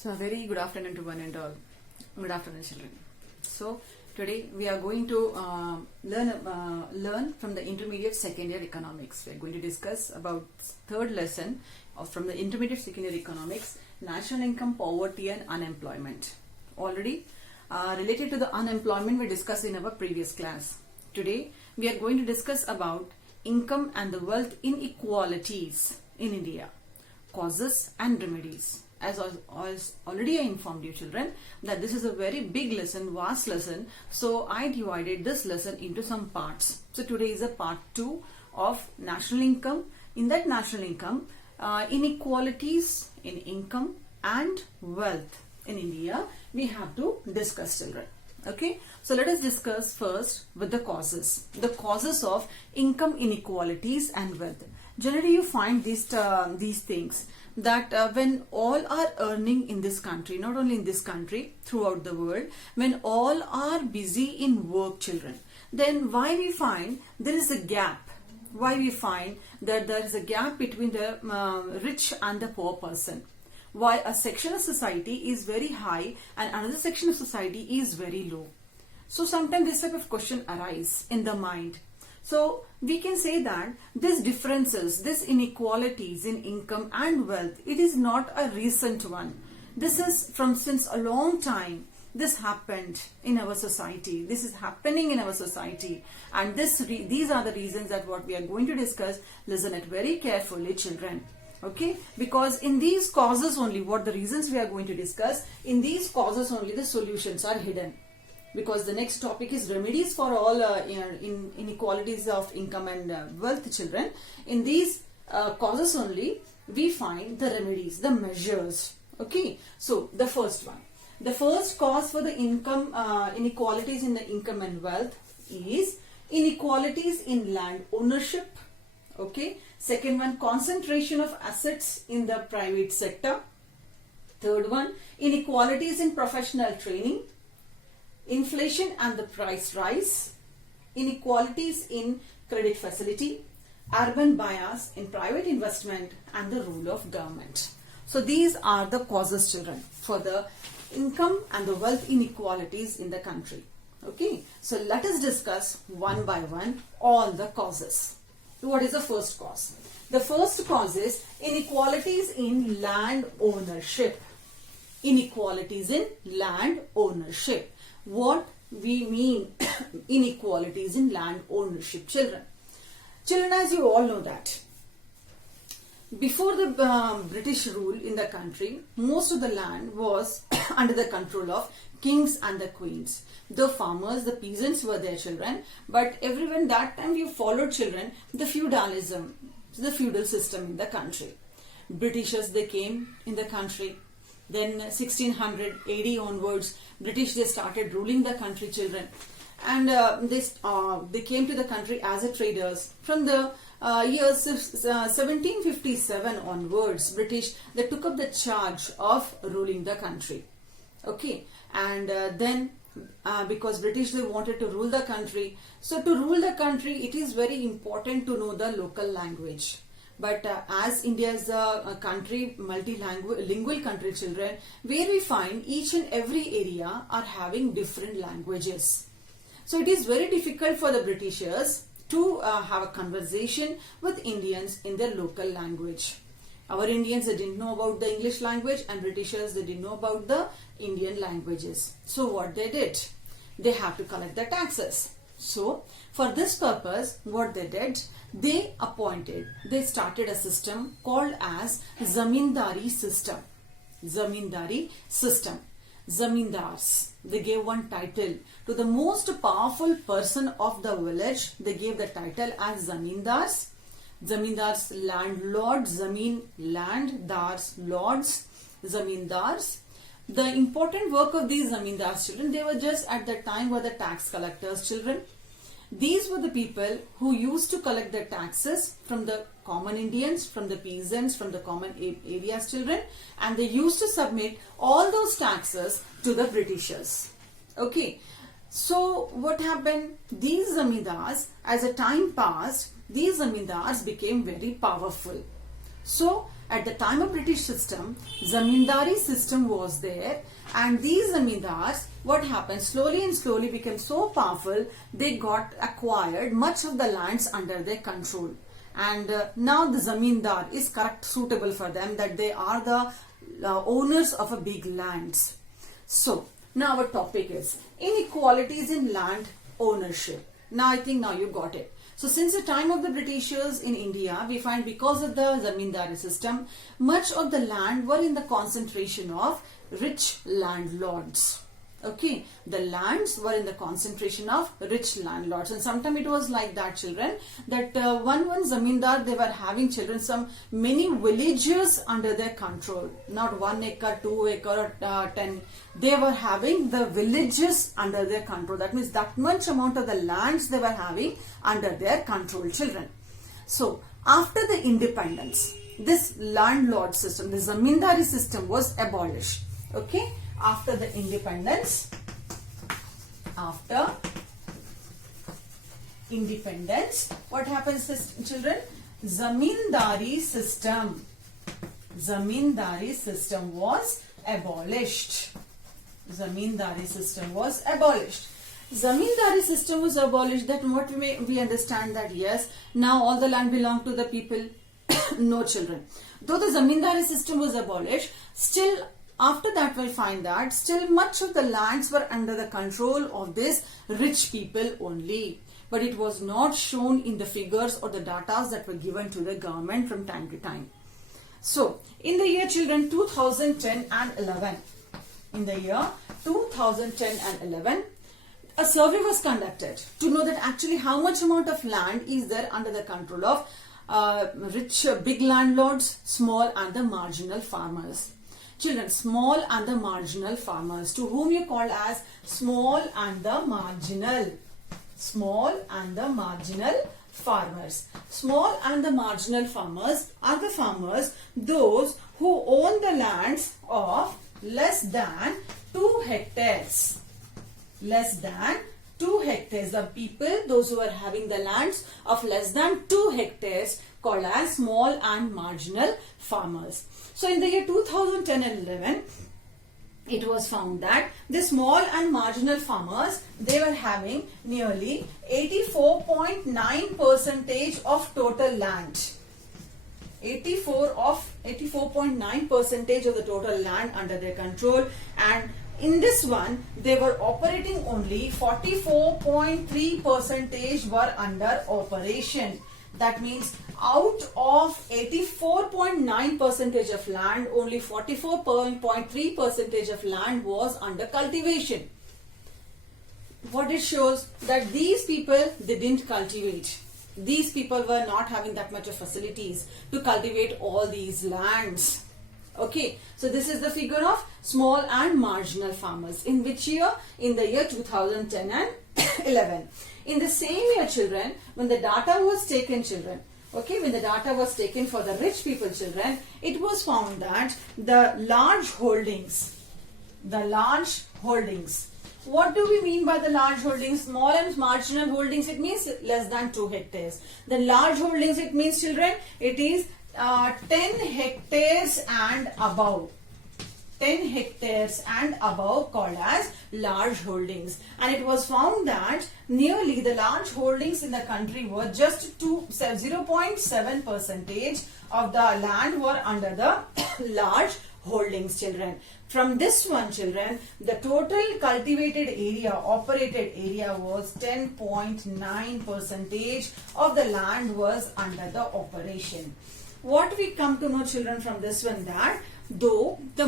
So a very good afternoon to one and all. Good afternoon, children. So today we are going to learn from the intermediate second year economics. We are going to discuss about third lesson from the intermediate second year economics, national income, poverty and unemployment. Already related to the unemployment we discussed in our previous class. Today we are going to discuss about income and the wealth inequalities in India, causes and remedies. As already I informed you children that this is a very big lesson, vast lesson. So I divided this lesson into some parts. So today is a part 2 of national income. In that national income, inequalities in income and wealth in India, we have to discuss children. Okay, so let us discuss first with the causes. The causes of income inequalities and wealth. Generally you find these things that when all are earning in this country, not only in this country, throughout the world, when all are busy in work children, then why we find there is a gap? Why we find that there is a gap between the rich and the poor person? Why a section of society is very high and another section of society is very low? So sometimes this type of question arise in the mind. So we can say that these differences, these inequalities in income and wealth, it is not a recent one. This is from since a long time. This happened in our society. This is happening in our society. And these are the reasons that what we are going to discuss. Listen it very carefully, children. Okay, because in these causes only, what the reasons we are going to discuss, in these causes only the solutions are hidden. Because the next topic is remedies for all inequalities of income and wealth children. In these causes only we find the remedies, the measures. Okay, so the first one. The first cause for the income inequalities in the income and wealth is inequalities in land ownership. Okay, second one, concentration of assets in the private sector. Third one, inequalities in professional training. Inflation and the price rise, inequalities in credit facility, urban bias in private investment and the role of government. So these are the causes children for the income and the wealth inequalities in the country. Okay, so let us discuss one by one all the causes. So what is the first cause? The first cause is inequalities in land ownership. Inequalities in land ownership. What we mean inequalities in land ownership children. Children, as you all know that before the British rule in the country, most of the land was under the control of kings and the queens. The farmers, the peasants were their children, but everyone that time you followed children the feudalism, the feudal system in the country. Britishers, they came in the country. Then 1600 AD onwards, British, they started ruling the country children. And they came to the country as a traders. From the years 1757 onwards, British, they took up the charge of ruling the country. Okay, and then because British, they wanted to rule the country. So to rule the country, it is very important to know the local language. But as India is a country, multilingual country children, where we find each and every area are having different languages. So it is very difficult for the Britishers to have a conversation with Indians in their local language. Our Indians, they didn't know about the English language, and Britishers, they didn't know about the Indian languages. So what they did? They have to collect the taxes. So for this purpose, what they did, they started a system called as Zamindari system. Zamindari system. Zamindars, they gave one title to the most powerful person of the village. They gave the title as Zamindars. Zamindars, landlords, Zamin, land, Dars, lords, Zamindars. The important work of these Zamindars children, they were just at the time were the tax collectors children. These were the people who used to collect the taxes from the common Indians, from the peasants, from the common areas children, and they used to submit all those taxes to the Britishers. Okay, so what happened? These Zamindars, as the time passed, these Zamindars became very powerful. So at the time of British system, zamindari system was there, and these zamindars, what happened, slowly and slowly became so powerful, they got acquired much of the lands under their control. And now the zamindar is correct, suitable for them, that they are the owners of a big lands. So now our topic is inequalities in land ownership. Now I think now you got it. So since the time of the Britishers in India, we find because of the zamindari system, much of the land were in the concentration of rich landlords. Okay, the lands were in the concentration of rich landlords, and sometimes it was like that, children, that one zamindar, they were having, children, some many villages under their control, not 1 acre, 2 acre, 10. They were having the villages under their control. That means that much amount of the lands they were having under their control, children. So after the independence, this landlord system, the zamindari system, was abolished. Okay, after the independence, what happens, children? Zamindari system was abolished. Zamindari system was abolished. That what we understand that yes, now all the land belonged to the people. No, children. Though the zamindari system was abolished, still after that we'll find that still much of the lands were under the control of these rich people only. But it was not shown in the figures or the data that were given to the government from time to time. So, in the year, children, 2010 and 11, a survey was conducted to know that actually how much amount of land is there under the control of rich big landlords, small and the marginal farmers. Children, small and the marginal farmers, to whom you call as small and the marginal farmers. Small and the marginal farmers are the farmers, those who own the lands of less than 2 hectares. The people, those who are having the lands of less than 2 hectares, called as small and marginal farmers. So in the year 2010 and 11, it was found that the small and marginal farmers, they were having nearly 84.9% of total land. 84.9% of the total land under their control, and in this one they were operating only 44.3% were under operation. That means out of 84.9% of land, only 44.3% of land was under cultivation. What it shows that these people, they didn't cultivate. These people were not having that much of facilities to cultivate all these lands. Okay, so this is the figure of small and marginal farmers. In which year? In the year 2010 and 11. In the same year, children, when the data was taken, children, okay, when the data was taken for the rich people, children, it was found that the large holdings, what do we mean by the large holdings? Small and marginal holdings, it means less than 2 hectares. The large holdings, it means, children, it is 10 hectares and above. 10 hectares and above, called as large holdings. And it was found that nearly the large holdings in the country were just 0.7% of the land were under the large holdings, children. From this one, children, the total cultivated area, operated area was 10.9% of the land was under the operation. What we come to know, children, from this one, that though the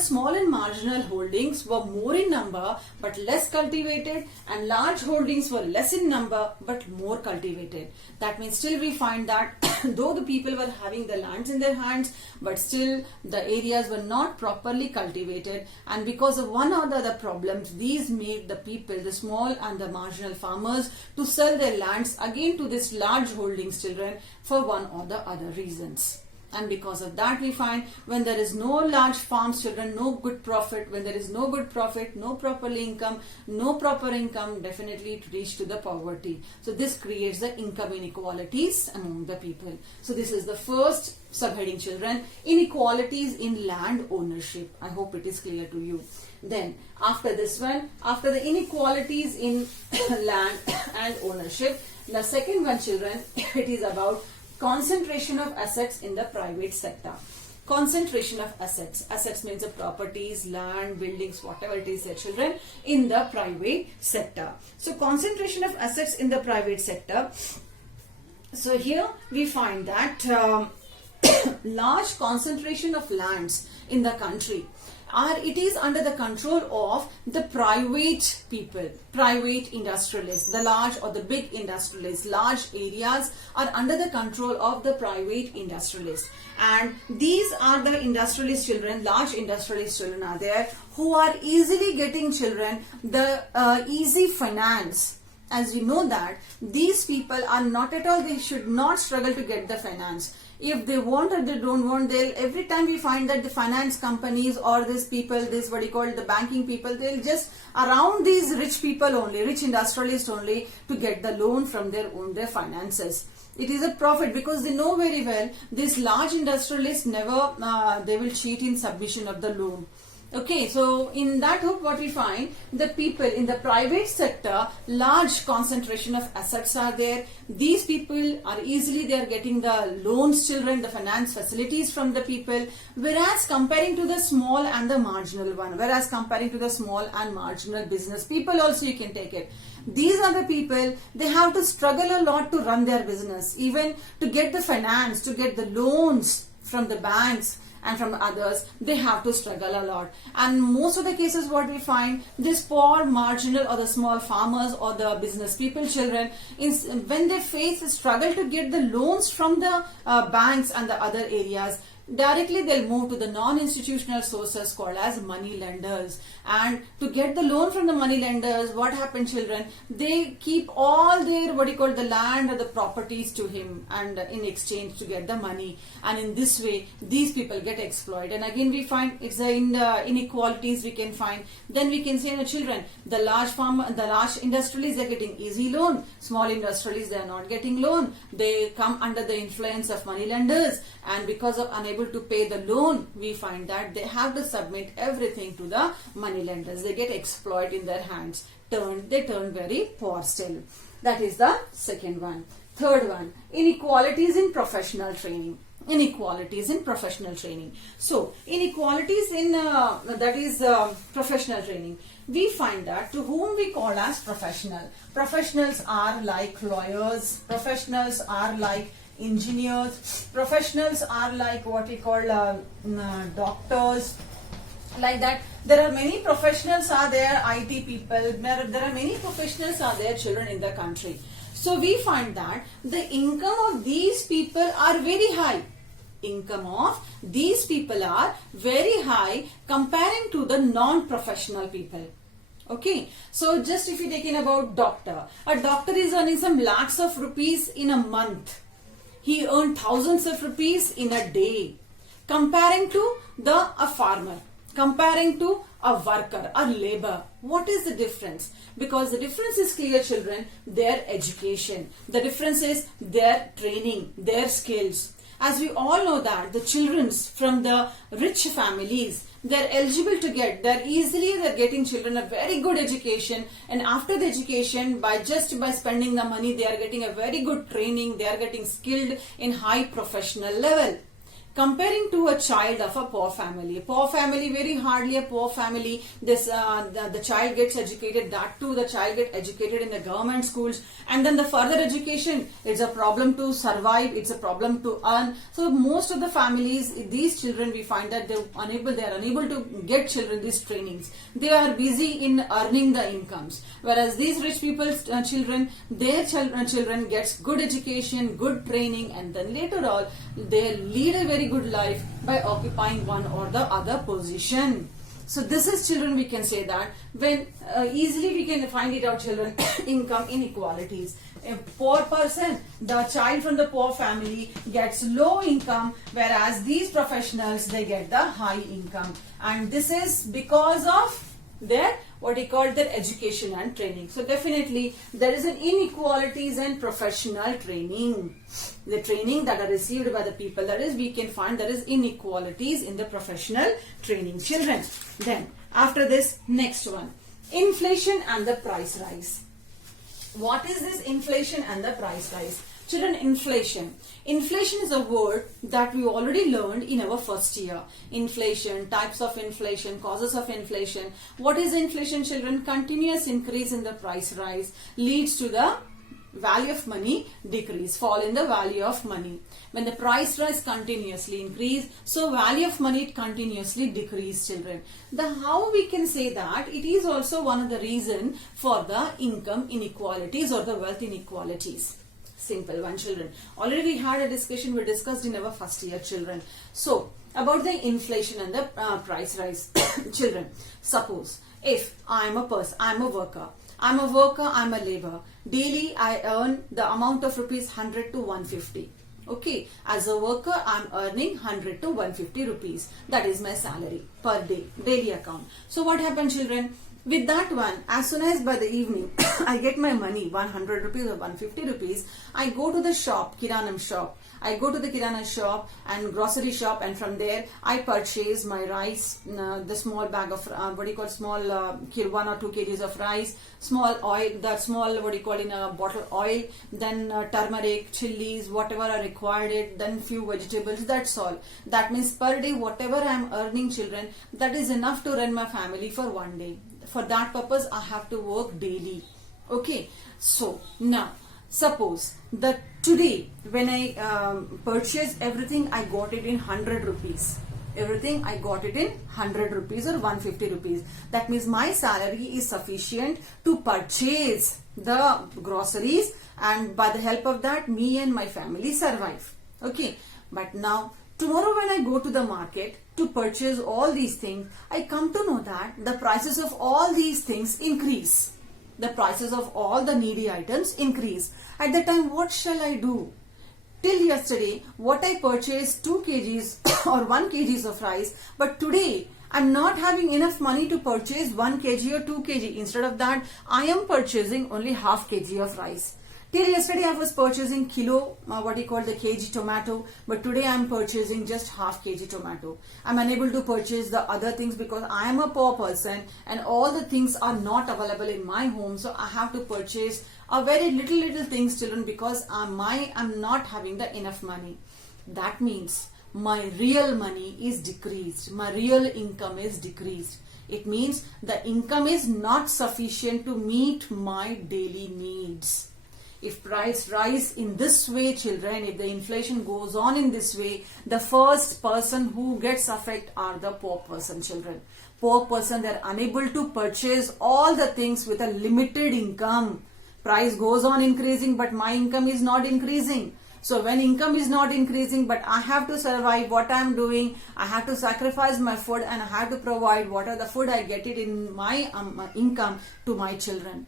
small and marginal holdings were more in number but less cultivated, and large holdings were less in number but more cultivated. That means still we find that though the people were having the lands in their hands, but still the areas were not properly cultivated, and because of one or the other problems, these made the people, the small and the marginal farmers, to sell their lands again to this large holdings, children, for one or the other reasons. And because of that, we find when there is no large farms children, no good profit. When there is no good profit, no proper income, definitely it reach to the poverty. So this creates the income inequalities among the people. So this is the first subheading, children, inequalities in land ownership. I hope it is clear to you. Then after this one, after the inequalities in land and ownership, the second one, children, it is about concentration of assets in the private sector. Concentration of assets. Assets means the properties, land, buildings, whatever it is, children, in the private sector. So concentration of assets in the private sector. So here we find that large concentration of lands in the country it is under the control of the private people, private industrialists. The large or the big industrialists, large areas are under the control of the private industrialists. And these are the industrialist children, large industrialist children are there, who are easily getting, children, the easy finance. As you know that these people are not at all, they should not struggle to get the finance. If they want or they don't want, they'll, every time we find that the finance companies or these people, this what you call the banking people, they'll just around these rich people only, rich industrialists only, to get the loan from their finances. It is a profit because they know very well this large industrialists never, they will cheat in submission of the loan. Okay, so in that hope what we find, the people in the private sector, large concentration of assets are there. These people are easily, they are getting the loans, children, the finance facilities from the people. Whereas comparing to the small and the marginal one, whereas comparing to the small and marginal business people also you can take it. These are the people, they have to struggle a lot to run their business, even to get the finance, to get the loans from the banks and from others, they have to struggle a lot. And most of the cases what we find, this poor marginal or the small farmers or the business people children, when they face a struggle to get the loans from the banks and the other areas, directly they'll move to the non-institutional sources called as money lenders. And to get the loan from the money lenders, what happened, children? They keep all their what you call the land or the properties to him, and in exchange to get the money. And in this way, these people get exploited. And again, we find it's the inequalities we can find. Then we can say, children, the large industrialists are getting easy loan. Small industrialists, they are not getting loan. They come under the influence of money lenders, and because of unable to pay the loan, we find that they have to submit everything to the money lenders. They get exploited in their hands. They turn very poor still. That is the second one. Third one, inequalities in professional training. Inequalities in professional training. So, inequalities in professional training. We find that to whom we call as professional. Professionals are like lawyers. Professionals are like engineers. Professionals are like what we call doctors. Like that, there are many professionals are there, IT people. There are many professionals are there, children, in the country. So we find that the income of these people are very high. Income of these people are very high comparing to the non-professional people. Okay, so just if you take in about doctor, a doctor is earning some lakhs of rupees in a month. He earned thousands of rupees in a day. Comparing to a farmer, comparing to a worker, a labor, what is the difference? Because the difference is clear, children, their education. The difference is their training, their skills. As we all know that the children from the rich families, they're eligible to get, they're getting children a very good education, and after the education, by spending the money, they are getting a very good training, they are getting skilled in high professional level. Comparing to a child of a poor family, very hardly a poor family, the child gets educated, that too the child gets educated in the government schools, and then the further education, it's a problem to survive, it's a problem to earn. So most of the families, these children, we find that they are unable to get children these trainings. They are busy in earning the incomes. Whereas these rich people's children, their children gets good education, good training, and then later on, they lead a very good life by occupying one or the other position. So this is, children, we can say that when easily we can find it out, children, income inequalities. A poor person, the child from the poor family gets low income, whereas these professionals, they get the high income. And this is because of their what we call their education and training. So definitely there is an inequalities in professional training. The training that are received by the people, that is, we can find there is inequalities in the professional training, children. Then after this, next one, inflation and the price rise. What is this inflation and the price rise? Children, inflation. Inflation is a word that we already learned in our first year. Inflation, types of inflation, causes of inflation. What is inflation, children? Continuous increase in the price rise leads to the value of money decrease, fall in the value of money. When the price rise continuously increase, so value of money continuously decrease, children. The how we can say that it is also one of the reason for the income inequalities or the wealth inequalities. Simple one, children. Already we had a discussion, we discussed in our first year, children. So about the inflation and the price rise. Children, suppose if I am a person, I am a worker, I'm a laborer. Daily I earn the amount of rupees 100 to 150. Okay, as a worker I'm earning 100 to 150 rupees. That is my salary per day, daily account. So what happened, children? With that one, as soon as by the evening I get my money 100 rupees or 150 rupees, I go to the shop, Kiranam shop. I go to the Kirana shop and grocery shop, and from there I purchase my rice, the small bag of small 1 or 2 kgs of rice, small oil, the small in a bottle oil, then turmeric, chilies, whatever are required, then few vegetables. That's all. That means per day whatever I am earning, children, that is enough to run my family for one day. For that purpose I have to work daily. Okay, so now suppose that today when I purchase everything, I got it in 100 rupees. Everything I got it in 100 rupees or 150 rupees. That means my salary is sufficient to purchase the groceries, and by the help of that me and my family survive. Okay, but now tomorrow when I go to the market to purchase all these things, I come to know that the prices of all these things increase. The prices of all the needy items increase. At that time, what shall I do? Till yesterday, what I purchased 2 kgs or 1 kgs of rice, but today I'm not having enough money to purchase 1 kg or 2 kg. Instead of that, I am purchasing only half kg of rice. Till yesterday I was purchasing kg tomato, but today I am purchasing just half kg tomato. I am unable to purchase the other things because I am a poor person and all the things are not available in my home. So I have to purchase a very little things, children, because I'm not having the enough money. That means my real money is decreased. My real income is decreased. It means the income is not sufficient to meet my daily needs. If price rise in this way, children, if the inflation goes on in this way, the first person who gets affected are the poor person, children. Poor person, they are unable to purchase all the things with a limited income. Price goes on increasing, but my income is not increasing. So when income is not increasing, but I have to survive, what I am doing, I have to sacrifice my food and I have to provide whatever the food I get it in my income to my children.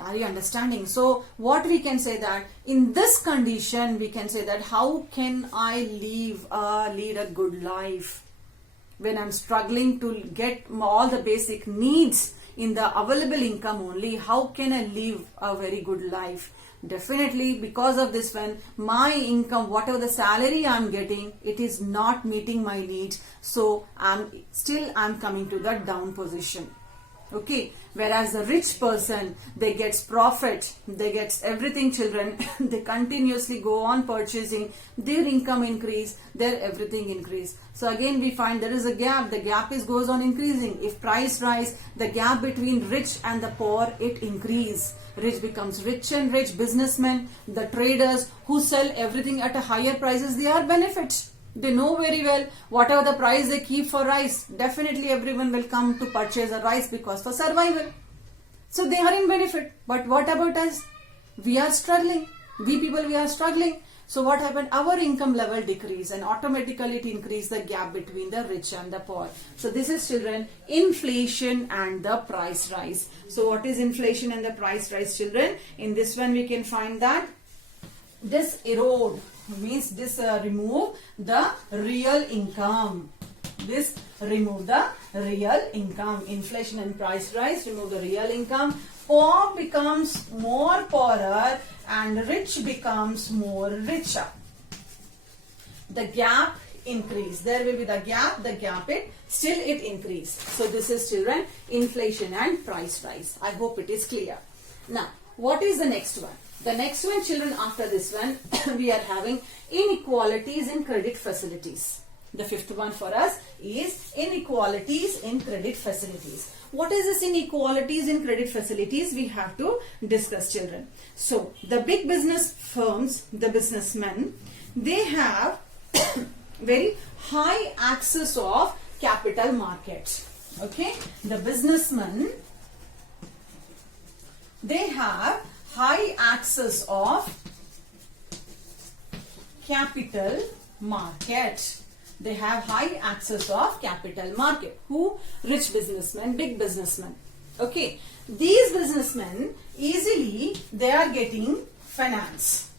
Are you understanding? So what we can say that in this condition, we can say that how can I lead a good life when I'm struggling to get all the basic needs in the available income only? How can I live a very good life? Definitely because of this one, my income, whatever the salary I'm getting, it is not meeting my needs. So I'm coming to that down position. Okay, whereas the rich person, they gets profit, they gets everything, children. They continuously go on purchasing, their income increase, their everything increase. So again we find there is a gap. The gap goes on increasing. If price rise, the gap between rich and the poor, it increase. Rich becomes rich and rich. Businessmen, the traders who sell everything at a higher prices, they are benefits. They know very well whatever the price they keep for rice, definitely everyone will come to purchase a rice because for survival. So they are in benefit. But what about us? We are struggling. We people, we are struggling. So what happened? Our income level decreased and automatically it increased the gap between the rich and the poor. So this is, children, inflation and the price rise. So what is inflation and the price rise, children? In this one we can find that this erode means this remove the real income. This remove the real income. Inflation and price rise remove the real income. Poor becomes more poorer and rich becomes more richer. The gap increase. There will be the gap it increase. So this is, children, inflation and price rise. I hope it is clear. Now, what is the next one? The next one, children, after this one, we are having inequalities in credit facilities. The fifth one for us is inequalities in credit facilities. What is this inequalities in credit facilities? We have to discuss, children. So, the big business firms, the businessmen, they have very high access of capital markets. Okay? The businessmen, they have high access of capital market. They have high access of capital market. Who? Rich businessmen, big businessmen. Okay. These businessmen easily they are getting finance.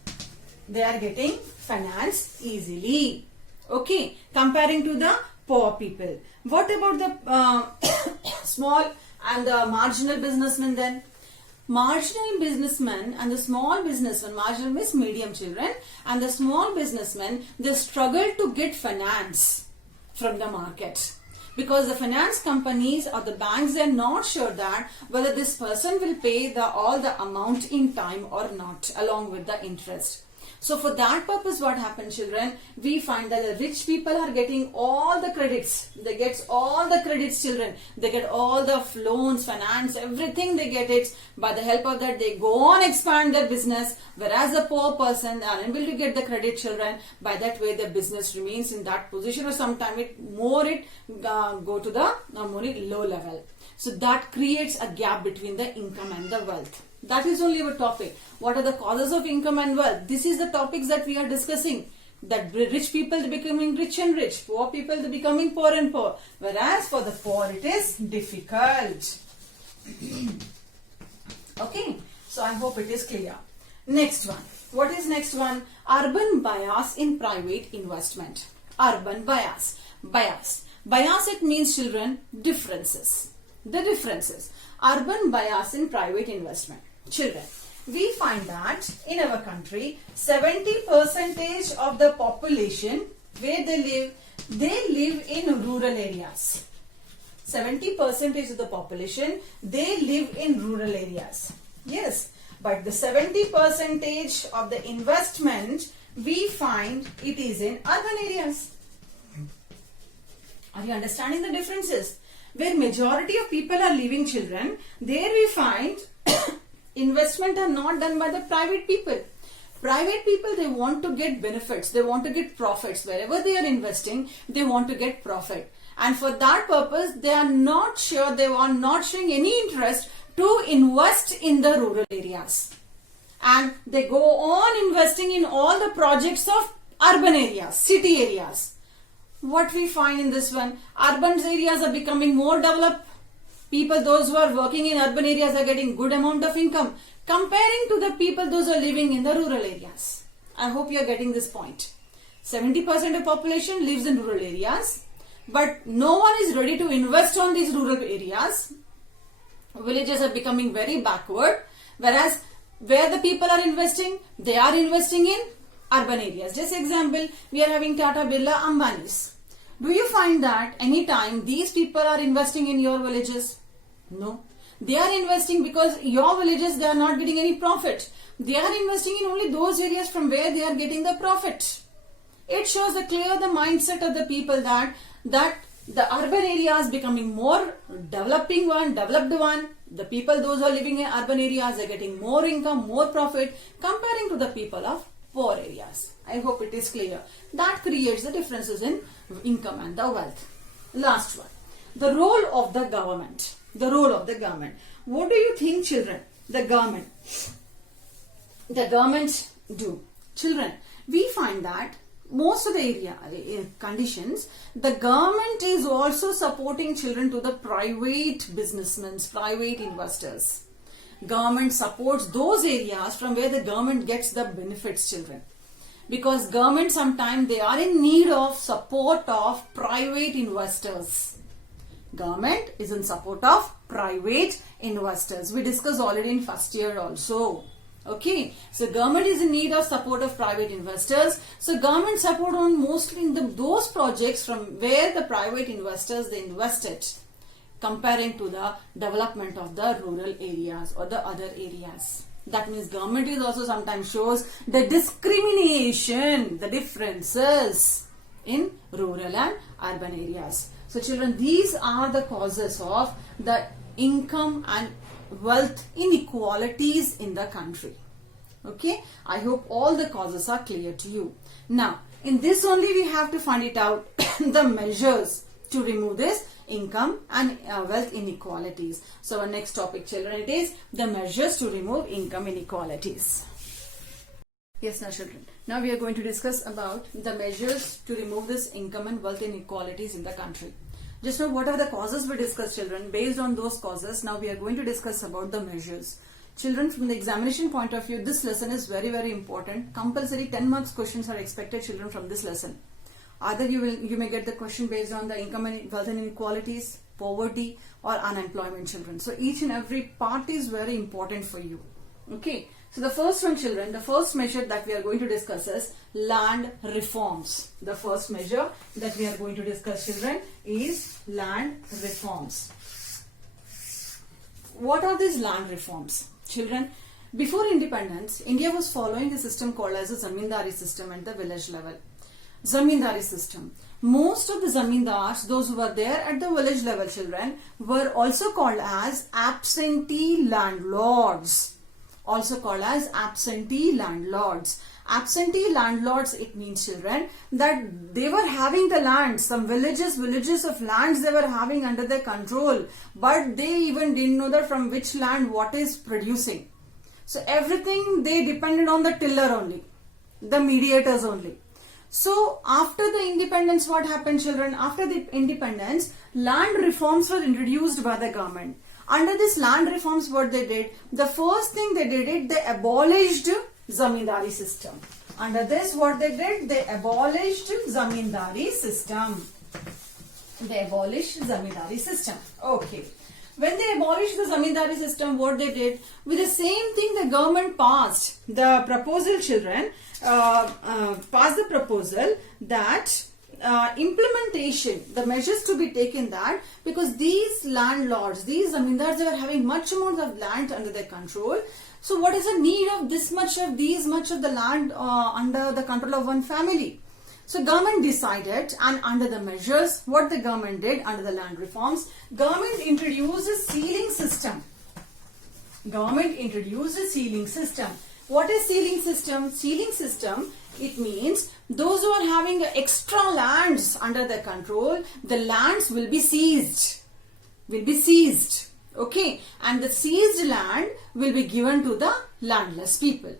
They are getting finance easily. Okay. Comparing to the poor people. What about the small and the marginal businessmen then? Marginal businessmen and the small businessmen, marginal means medium, children, and the small businessmen, they struggle to get finance from the market. Because the finance companies or the banks, they are not sure that whether this person will pay all the amount in time or not, along with the interest. So for that purpose, what happens, children? We find that the rich people are getting all the credits. They get all the credits, children. They get all the loans, finance, everything they get it. By the help of that, they go on expand their business. Whereas the poor person are unable to get the credit, children. By that way, their business remains in that position, or sometimes it go to the more low level. So that creates a gap between the income and the wealth. That is only our topic. What are the causes of income and wealth? This is the topics that we are discussing. That rich people becoming rich and rich, poor people becoming poor and poor. Whereas for the poor it is difficult. Okay. So I hope it is clear. Next one. What is next one? Urban bias in private investment. Urban bias. Bias. Bias, it means, children, differences. The differences. Urban bias in private investment. Children, we find that in our country, 70% of the population, where they live in rural areas. 70% of the population, they live in rural areas. Yes, but the 70% of the investment, we find it is in urban areas. Are you understanding the differences? Where majority of people are living, children, there we find investment are not done by the private people. Private people, they want to get benefits, they want to get profits. Wherever they are investing, they want to get profit. And for that purpose, they are not sure, they are not showing any interest to invest in the rural areas. And they go on investing in all the projects of urban areas, city areas. What we find in this one? Urban areas are becoming more developed. People, those who are working in urban areas, are getting good amount of income comparing to the people, those who are living in the rural areas. I hope you are getting this point. 70% of population lives in rural areas, but no one is ready to invest on these rural areas. Villages are becoming very backward, whereas where the people are investing, they are investing in urban areas. Just example, we are having Tata, Birla, Ambanis. Do you find that anytime these people are investing in your villages? No. They are investing because your villages, they are not getting any profit. They are investing in only those areas from where they are getting the profit. It shows the clear the mindset of the people that the urban areas becoming more developed one. The people, those who are living in urban areas, are getting more income, more profit comparing to the people of poor areas. I hope it is clear. That creates the differences in income and the wealth. Last one. The role of the government. The role of the government. What do you think, children? The government do. Children, we find that most of the area conditions, the government is also supporting children to the private businessmen, private investors. Government supports those areas from where the government gets the benefits, children. Because government sometimes they are in need of support of private investors. Government is in support of private investors. We discussed already in first year also. Okay, so government is in need of support of private investors. So government support on mostly in those projects from where the private investors they invested, comparing to the development of the rural areas or the other areas. That means government is also sometimes shows the discrimination, the differences in rural and urban areas. So children, these are the causes of the income and wealth inequalities in the country. Okay, I hope all the causes are clear to you. Now, in this only we have to find it out the measures to remove this income and wealth inequalities. So our next topic, children, it is the measures to remove income inequalities. Yes, now children, now we are going to discuss about the measures to remove this income and wealth inequalities in the country. Just now what are the causes we discussed, children. Based on those causes, now we are going to discuss about the measures. Children, from the examination point of view, this lesson is very, very important. Compulsory 10 marks questions are expected, children, from this lesson. Either you may get the question based on the income and wealth inequalities, poverty or unemployment, children. So each and every part is very important for you. Okay. So the first one, children, the first measure that we are going to discuss is land reforms. The first measure that we are going to discuss, children, is land reforms. What are these land reforms? Children, before independence, India was following a system called as the Zamindari system at the village level. Zamindari system. Most of the zamindars, those who were there at the village level, children, were also called as absentee landlords. Also called as absentee landlords. Absentee landlords, it means, children, that they were having the land, some villages of lands they were having under their control, but they even didn't know that from which land what is producing. So everything they depended on the tiller only, the mediators only. So after the independence, what happened, children? After the independence, land reforms were introduced by the government. Under this land reforms, what they did, the first thing they did, they abolished Zamindari system. Under this, what they did, they abolished Zamindari system. They abolished Zamindari system. Okay. When they abolished the Zamindari system, what they did, with the same thing the government passed the proposal, children, passed the proposal that implementation, the measures to be taken that, because these landlords, these zamindars, they were having much amount of land under their control. So what is the need of this much of the land under the control of one family? So government decided, and under the measures, what the government did under the land reforms, government introduced a ceiling system. Government introduced a ceiling system. What is ceiling system? Ceiling system, it means those who are having extra lands under their control, the lands will be seized. Okay, and the seized land will be given to the landless people.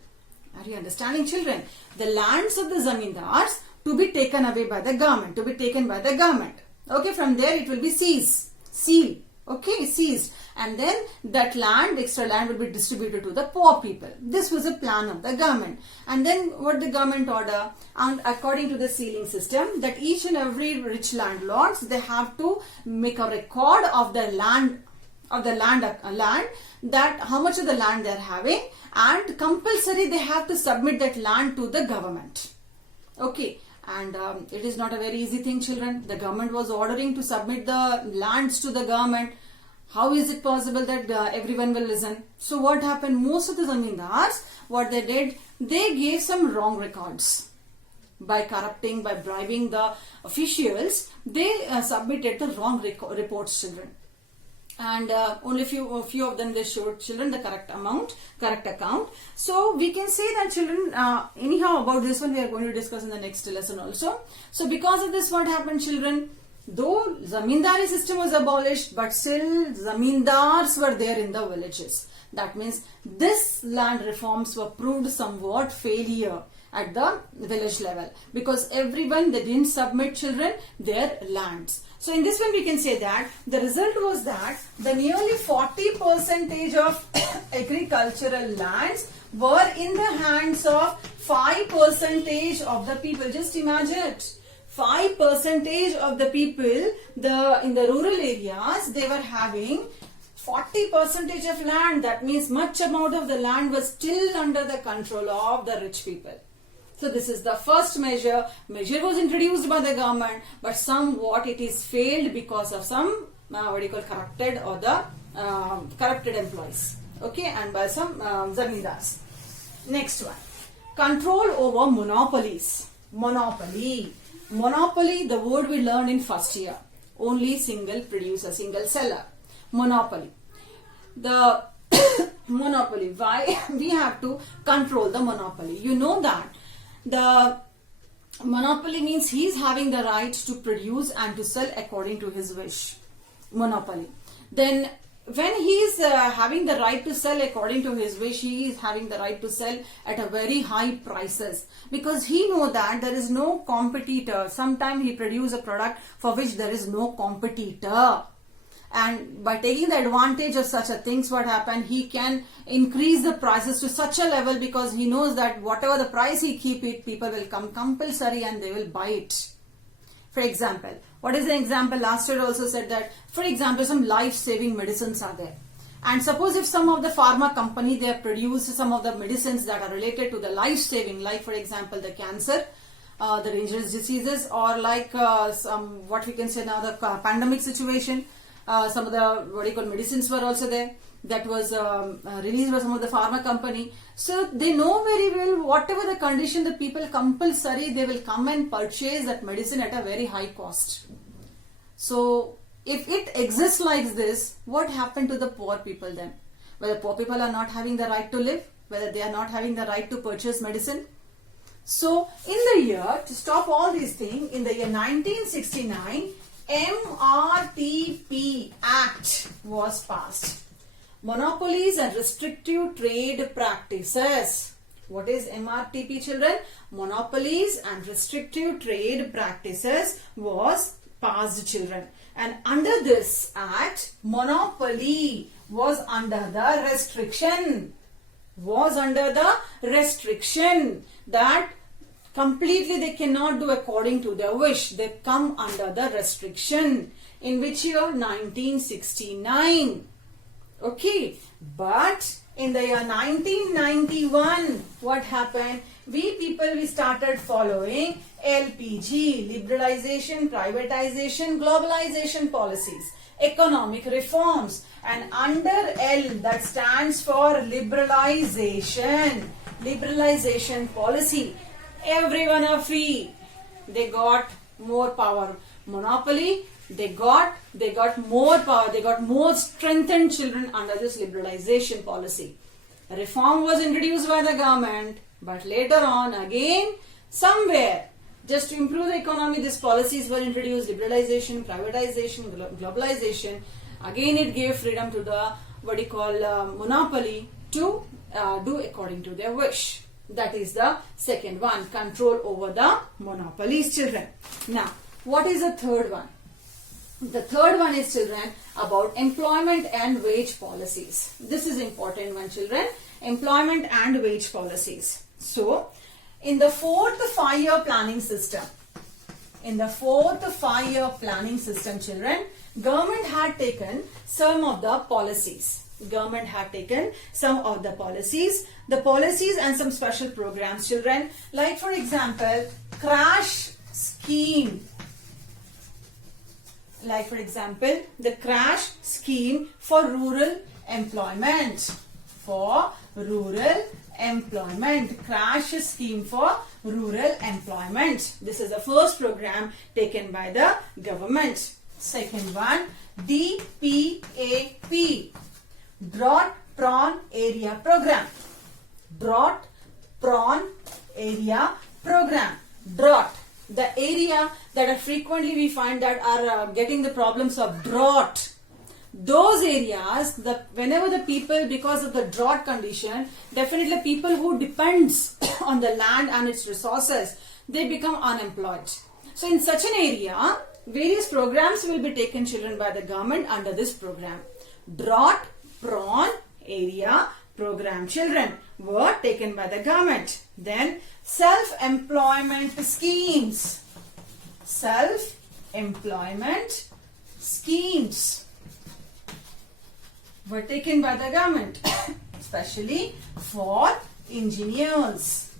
Are you understanding, children? The lands of the zamindars to be taken away by the government, to be taken by the government. Okay, from there it will be sealed. Okay, seized. And then that land, extra land, will be distributed to the poor people. This was a plan of the government. And then what the government order, and according to the ceiling system, that each and every rich landlords, they have to make a record of the land, that how much of the land they are having, and compulsory they have to submit that land to the government. Okay. And it is not a very easy thing, children. The government was ordering to submit the lands to the government. How is it possible that everyone will listen? So what happened? Most of the zamindars, what they did, they gave some wrong records. By corrupting, by bribing the officials, they submitted the wrong reports, children. And only few of them they showed children the correct account. So we can say that, children, anyhow about this one we are going to discuss in the next lesson also. So because of this, what happened, children? Though zamindari system was abolished, but still zamindars were there in the villages. That means this land reforms were proved somewhat failure. at the village level, because everyone, they didn't submit children their lands. So in this one we can say that the result was that the nearly 40% of agricultural lands were in the hands of 5% of the people. Just imagine it. 5% of the people, in the rural areas, they were having 40% of land. That means much amount of the land was still under the control of the rich people. So this is the first measure. Measure was introduced by the government, but somewhat it is failed because of some corrupted or the corrupted employees. Okay, and by some zamindars. Next one, control over monopolies. Monopoly. Monopoly, the word we learned in first year. Only single producer, single seller. Monopoly. The monopoly. Why we have to control the monopoly? You know that the monopoly means he is having the right to produce and to sell according to his wish. Monopoly. Then when he is having the right to sell according to his wish, he is having the right to sell at a very high prices, because he know that there is no competitor. Sometimes he produce a product for which there is no competitor. And by taking the advantage of such a things, what happen, he can increase the prices to such a level, because he knows that whatever the price he keep it, people will come compulsory and they will buy it. For example, what is the example? Last year also said that, for example, some life-saving medicines are there. And suppose if some of the pharma company, they have produced some of the medicines that are related to the life-saving, like for example, the cancer, the dangerous diseases, or like some, what we can say now, the pandemic situation. Some of the medicines were also there that was released by some of the pharma company. So they know very well whatever the condition, the people compulsory, they will come and purchase that medicine at a very high cost. So if it exists like this, what happened to the poor people then? Whether poor people are not having the right to live, whether they are not having the right to purchase medicine. So in the year, to stop all these things, in the year 1969, MRTP Act was passed. Monopolies and restrictive trade practices. What is MRTP, children? Monopolies and restrictive trade practices was passed, children. And under this act, monopoly was under the restriction. Was under the restriction that completely they cannot do according to their wish. They come under the restriction. In which year? 1969. Okay. But in the year 1991, what happened? We started following LPG, liberalization, privatization, globalization policies, economic reforms, and under L, that stands for liberalization, liberalization policy. Everyone are free. They got more power. Monopoly, they got more power. They got more strengthened children under this liberalization policy. A reform was introduced by the government, but later on again somewhere, just to improve the economy, these policies were introduced: liberalization, privatization, globalization. Again it gave freedom to the monopoly to do according to their wish. That is the second one, control over the monopolies, children. Now, what is the third one? The third one is, children, about employment and wage policies. This is important one, children. Employment and wage policies. So, in the fourth 5-year planning system, children, government had taken some of the policies. The policies and some special programs, children, like for example, crash scheme. Like for example, the crash scheme for rural employment. Crash scheme for rural employment. This is the first program taken by the government. Second one, DPAP. Drought Prone Area Program. Drought Prone Area Program. Drought, the area that are frequently we find that are getting the problems of drought. those areas, whenever the people, because of the drought condition, definitely people who depends on the land and its resources, they become unemployed. So in such an area, various programs will be taken, children, by the government under this program. Drought prone area program, children, were taken by the government. Then self-employment schemes. Self-employment schemes were taken by the government, especially for engineers.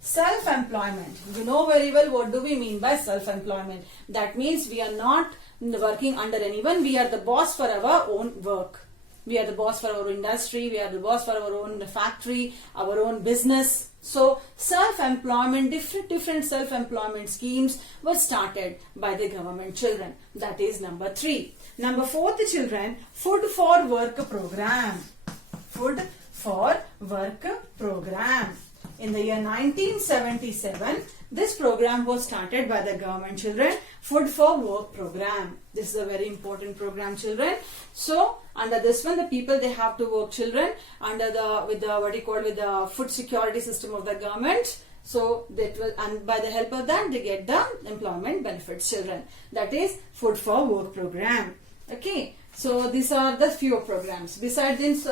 Self-employment. You know very well what do we mean by self-employment. That means we are not working under anyone. We are the boss for our own work. We are the boss for our industry. We are the boss for our own factory, our own business. So self-employment, different self-employment schemes were started by the government, children. That is number 3. Number 4, the children, food for work program. Food for work program. In the year 1977, this program was started by the government, children. Food for work program. This is a very important program, children. So under this one, the people, they have to work, children, under with the food security system of the government. So that will, and by the help of that, they get the employment benefits, children. That is food for work program. Okay. So these are the few programs. Besides this,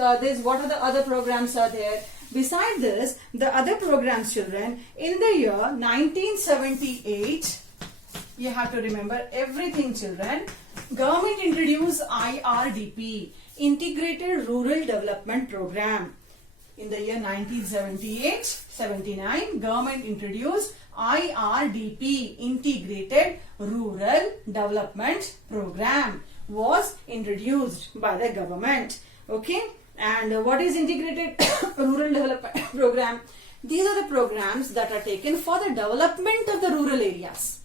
what are the other programs are there? Besides this, the other programs, children, in the year 1978, you have to remember everything, children. Government introduced IRDP, Integrated Rural Development Program. In the year 1978-79, government introduced IRDP, Integrated Rural Development Program, was introduced by the government. Okay. And what is Integrated Rural Development Program? These are the programs that are taken for the development of the rural areas.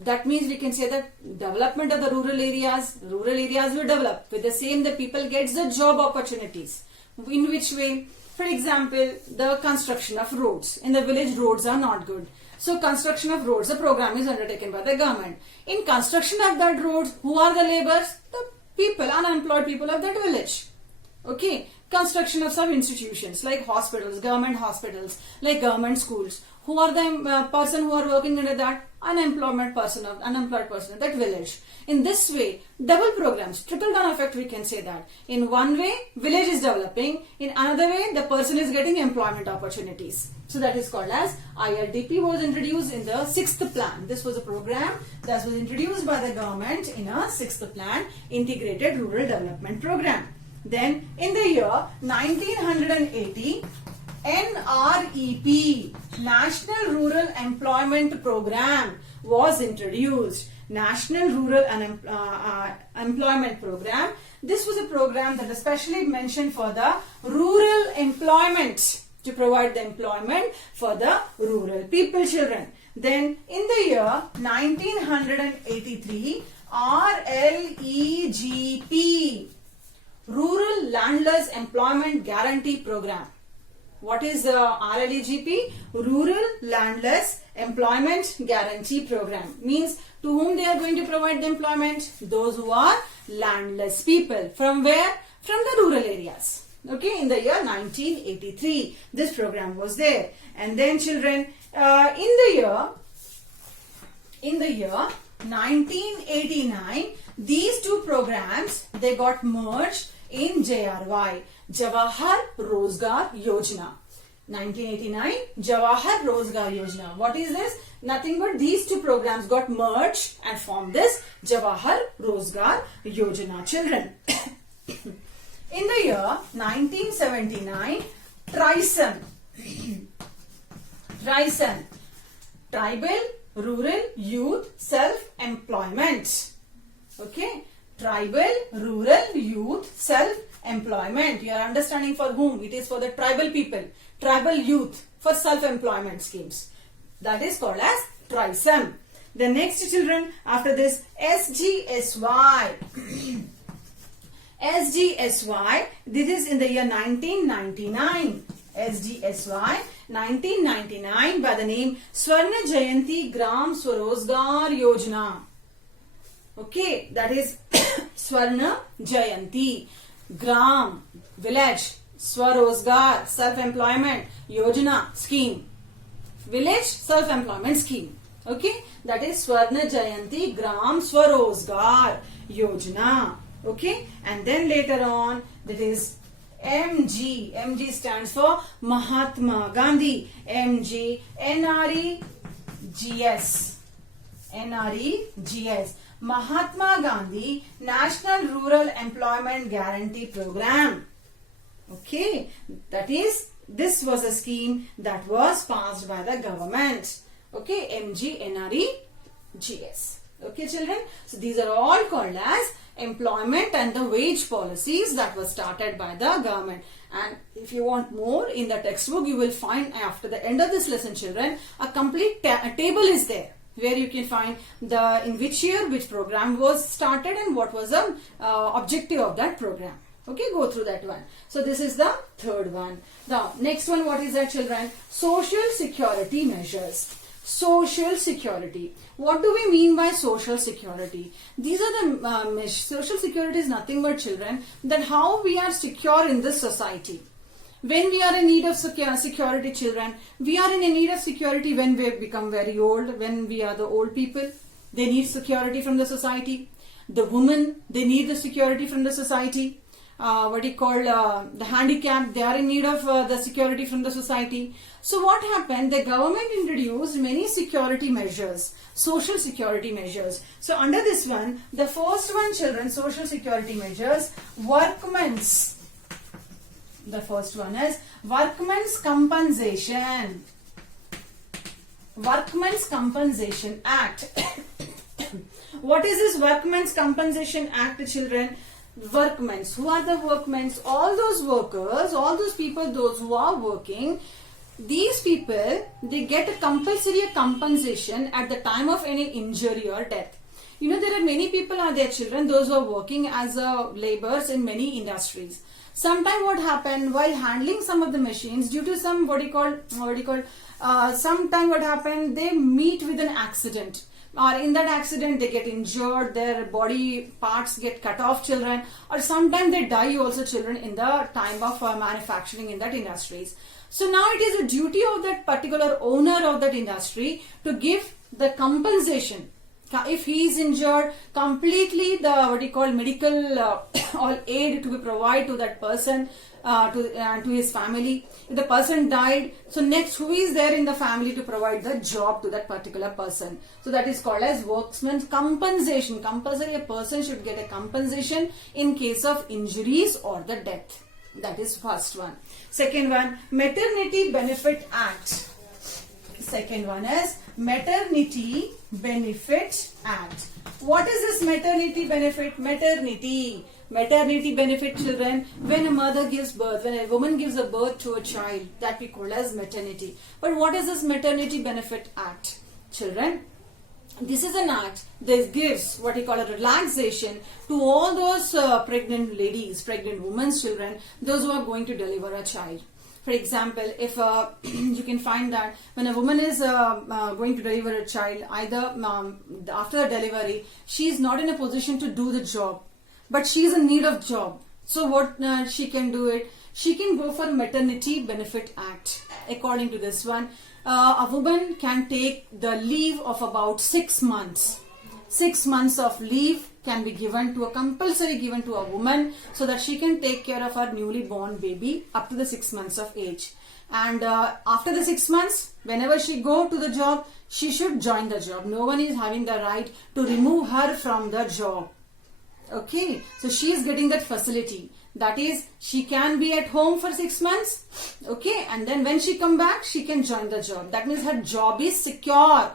That means we can say that development of the rural areas will develop. With the same, the people gets the job opportunities. In which way? For example, the construction of roads. In the village, roads are not good. So construction of roads, the program is undertaken by the government. In construction of that roads, who are the laborers? The people, unemployed people of that village. Okay. Construction of some institutions like hospitals, government hospitals, like government schools. Who are the person who are working under that? Unemployed person of that village. In this way, double programs, trickle down effect, we can say that. In one way, village is developing. In another way, the person is getting employment opportunities. So that is called as IRDP, was introduced in the 6th plan. This was a program that was introduced by the government in a 6th plan, Integrated Rural Development Program. Then in the year 1980, NREP, National Rural Employment Program, was introduced. National Rural Employment Program. This was a program that especially mentioned for the rural employment, to provide the employment for the rural people, children. Then in the year 1983, RLEGP, Rural Landless Employment Guarantee Program. What is the RLEGP? Rural Landless Employment Guarantee Program. Means to whom they are going to provide the employment? Those who are landless people. From where? From the rural areas. Okay, in the year 1983, this program was there. And then children, in the year 1989, these two programs, they got merged in JRY, Jawahar Rozgar Yojana. 1989, Jawahar Rozgar Yojana. What is this? Nothing but these two programs got merged and formed this Jawahar Rozgar Yojana, children. In the year 1979, TRISEM, Tribal Rural Youth Self-Employment. Okay, Tribal Rural Youth Self-Employment. You are understanding for whom? It is for the tribal people, tribal youth, for self-employment schemes. That is called as TRISEM. The next, children, after this, SGSY. SGSY, this is in the year 1999. SGSY 1999 by the name Swarna Jayanti Gram Swarozgar Yojana. Okay, that is Swarna Jayanti. Gram, village. Swarozgar, self-employment. Yojana, scheme. Village self-employment scheme. Okay, that is Swarna Jayanti Gram Swarozgar Yojana. Okay, and then later on that is MG. MG stands for Mahatma Gandhi. MG NREGS. NREGS. Mahatma Gandhi National Rural Employment Guarantee Program. Okay, that is, this was a scheme that was passed by the government. Okay, MGNREGS. Okay, children. So these are all called as employment and the wage policies that were started by the government. And if you want more in the textbook, you will find after the end of this lesson, children, a complete table is there where you can find the in which year which program was started and what was the objective of that program. Okay, go through that one. So this is the third one. Now, next one, what is that, children? Social security measures. Social security. What do we mean by social security? These are the social security is nothing but, children, that how we are secure in this society. When we are in need of security, children, we are in need of security when we become very old, when we are the old people. They need security from the society. The women, they need the security from the society. The handicapped, they are in need of the security from the society. So what happened? The government introduced many security measures, social security measures. So under this one, the first one, children, social security measures, workmen's. The first one is Workmen's Compensation. Workmen's Compensation Act. What is this Workmen's Compensation Act, children? Workmen. Who are the workmen? All those workers, all those people, those who are working, these people, they get a compulsory compensation at the time of any injury or death. You know, there are many people are there, children, those who are working as laborers in many industries. Sometimes what happened while handling some of the machines, due to some sometime what happened, they meet with an accident. Or in that accident they get injured, their body parts get cut off, children, or sometimes they die also, children, in the time of manufacturing in that industries. So now it is a duty of that particular owner of that industry to give the compensation. If he is injured, completely the medical all aid to be provided to that person, to his family. If the person died, so next who is there in the family to provide the job to that particular person? So that is called as workman's compensation. Compulsory, a person should get a compensation in case of injuries or the death. That is first one. Second one, Maternity Benefit Act. Second one is Maternity Benefit Act. What is this maternity benefit? Maternity benefit, children, when a mother gives birth, when a woman gives a birth to a child, that we call as maternity. But what is this Maternity Benefit Act, children? This is an act that gives what we call a relaxation to all those pregnant ladies, pregnant women, children, those who are going to deliver a child. For example, if you can find that when a woman is going to deliver a child, either after the delivery, she is not in a position to do the job, but she is in need of job. So what she can do it? She can go for Maternity Benefit Act. According to this one, a woman can take the leave of about 6 months. 6 months of leave can be compulsory given to a woman so that she can take care of her newly born baby up to the 6 months of age. And after the 6 months, whenever she go to the job, she should join the job. No one is having the right to remove her from the job. Okay, so she is getting that facility. That is, she can be at home for 6 months. Okay, and then when she come back, she can join the job. That means her job is secure.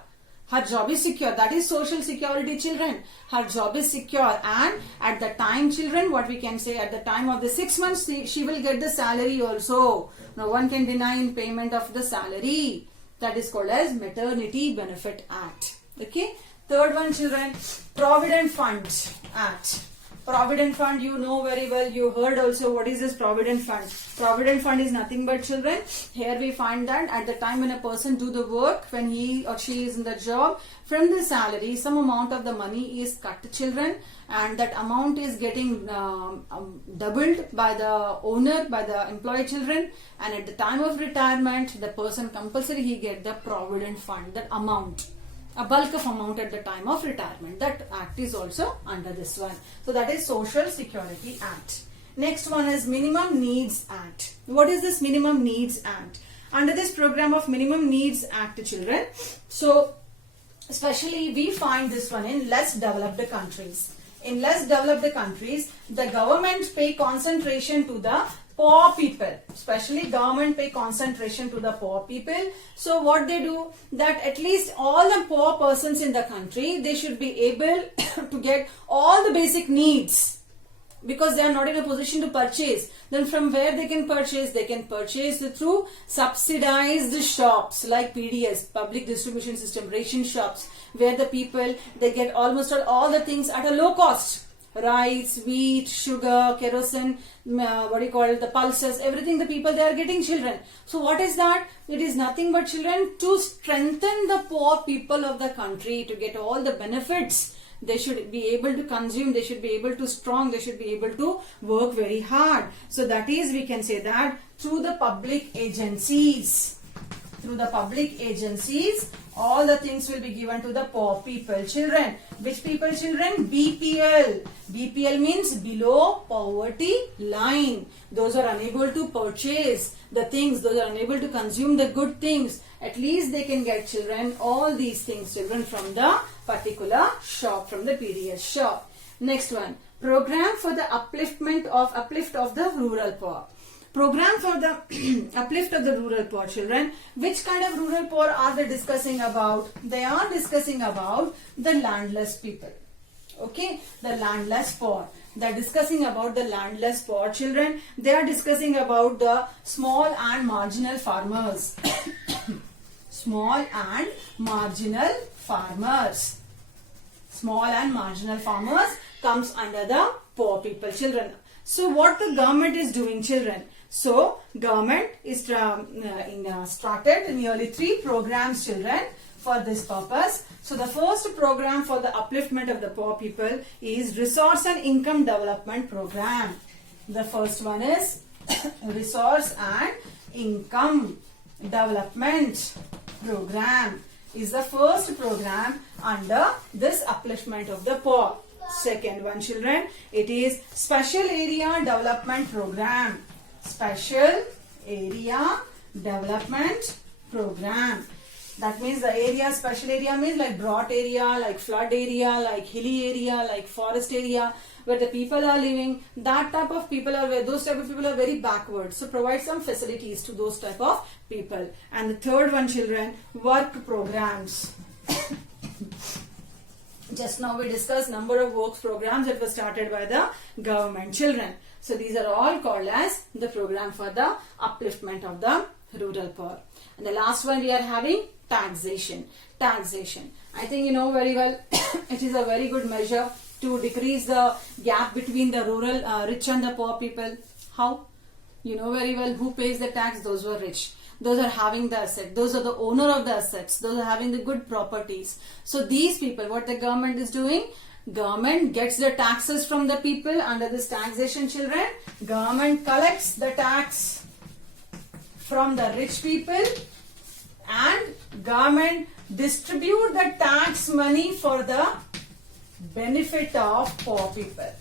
Her job is secure. That is social security, children. Her job is secure. And at the time, children, what we can say, at the time of the 6 months, she will get the salary also. No one can deny in payment of the salary. That is called as Maternity Benefit Act. Okay. Third one, children, Provident Fund Act. Provident fund, you know very well. You heard also what is this provident fund. Provident fund is nothing but, children, here we find that at the time when a person do the work, when he or she is in the job, from the salary some amount of the money is cut to children, and that amount is getting doubled by the owner, by the employee children, and at the time of retirement the person compulsory he get the provident fund, that amount, a bulk of amount at the time of retirement. That act is also under this one. So that is Social Security Act. Next one is Minimum Needs Act. What is this Minimum Needs Act? Under this program of Minimum Needs Act, children, so especially we find this one in less developed countries. In less developed countries, the government pay concentration to the poor people, especially government pay concentration to the poor people. So what they do, that at least all the poor persons in the country, they should be able to get all the basic needs, because they are not in a position to purchase. Then from where they can purchase? They can purchase through subsidized shops like PDS, public distribution system, ration shops, where the people, they get almost all the things at a low cost. Rice, wheat, sugar, kerosene, the pulses, everything the people, they are getting, children. So what is that? It is nothing but, children, to strengthen the poor people of the country, to get all the benefits. They should be able to consume, they should be able to strong, they should be able to work very hard. So that is, we can say that through the public agencies, all the things will be given to the poor people, children. Which people, children? BPL. BPL means below poverty line. Those are unable to purchase the things, those are unable to consume the good things. At least they can get, children, all these things, children, from the particular shop, from the PDS shop. Next one, program for the uplift of the rural poor. Program for the uplift of the rural poor, children. Which kind of rural poor are they discussing about? They are discussing about the landless people. Okay, the landless poor. They are discussing about the landless poor, children. They are discussing about the small and marginal farmers. Small and marginal farmers. Small and marginal farmers comes under the poor people, children. So what the government is doing, children? So government is started nearly 3 programs, children, for this purpose. So the first program for the upliftment of the poor people is Resource and Income Development Program. The first one is Resource and Income Development Program is the first program under this upliftment of the poor. Second one, children, it is Special Area Development Program. Special Area Development Program. That means the area, special area means like drought area, like flood area, like hilly area, like forest area, where the people are living. That type of people are, those type of people are very backward. So provide some facilities to those type of people. And the third one, children, work programs. Just now we discussed number of work programs that were started by the government, children. So these are all called as the program for the upliftment of the rural poor. And the last one we are having taxation. Taxation. I think you know very well it is a very good measure to decrease the gap between the rural rich and the poor people. How? You know very well who pays the tax? Those who are rich. Those are having the asset. Those are the owner of the assets. Those are having the good properties. So these people, what the government is doing? Government gets the taxes from the people under this taxation, children. Government collects the tax from the rich people and government distribute the tax money for the benefit of poor people.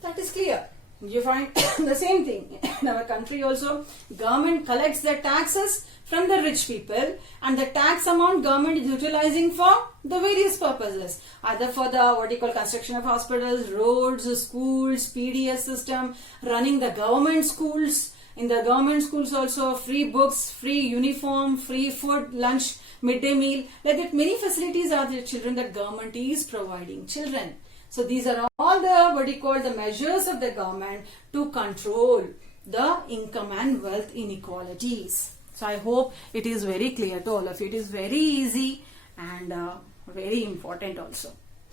That is clear. You find the same thing in our country also. Government collects the taxes from the rich people, and the tax amount government is utilizing for the various purposes, either for the construction of hospitals, roads, schools, PDS system, running the government schools. In the government schools also free books, free uniform, free food, lunch, midday meal. Like that, many facilities are there, children, that government is providing, children. So these are all the the measures of the government to control the income and wealth inequalities. So I hope it is very clear to all of you. It is very easy and very important also.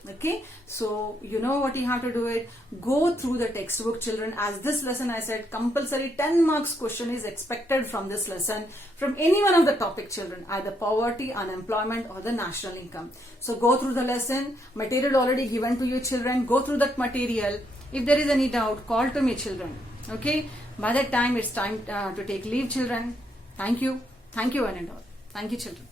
Okay, so you know what you have to do it. Go through the textbook, children. As this lesson I said, compulsory 10 marks question is expected from this lesson, from any one of the topic, children, either poverty, unemployment, or the national income. So go through the lesson. Material already given to you, children. Go through that material. If there is any doubt, call to me, children. Okay, by that time it's time to take leave, children. Thank you one and all. Thank you, children.